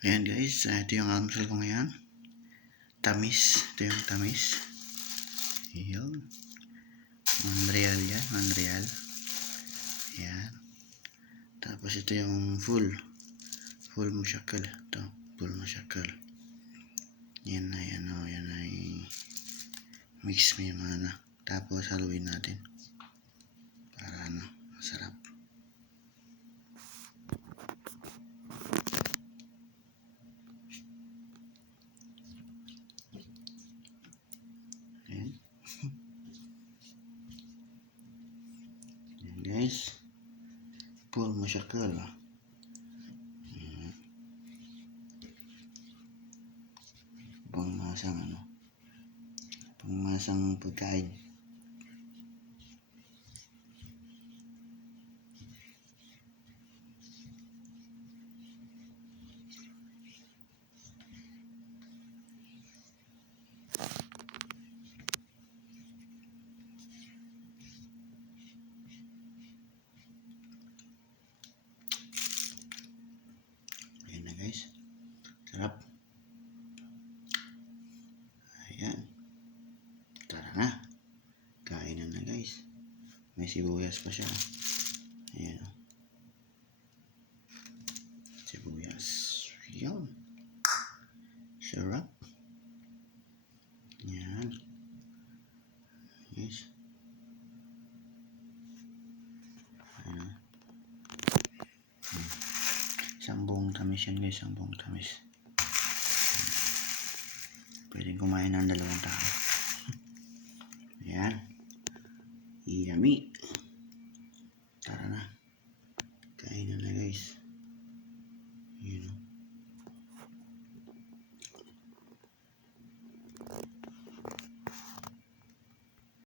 Ayan guys, ito yung almusal ko ngayon. Tamis. Ito yung tamis. Ayan. 1 real yan. 1 real. Ayan. Tapos ito yung full. Full mushakal. Ito. Full mushakal. Yan na yan o. Yan ay mix mo yung mga Tapos haluin natin. Para masarap. Ayan. Ayan guys. Full mushakal. Pangmasang pagkain. Ayan na guys. Sarap. Ayan. Tara na. Kainan na guys. May sibuyas pa siya. Ayan. Sibuyas. Ayan. Sarap. Ayan. Guys. Ayan. Isang tamis yan guys. Isang tamis. Pwedeng kumain ng 2 tao. Ayan. Yummy.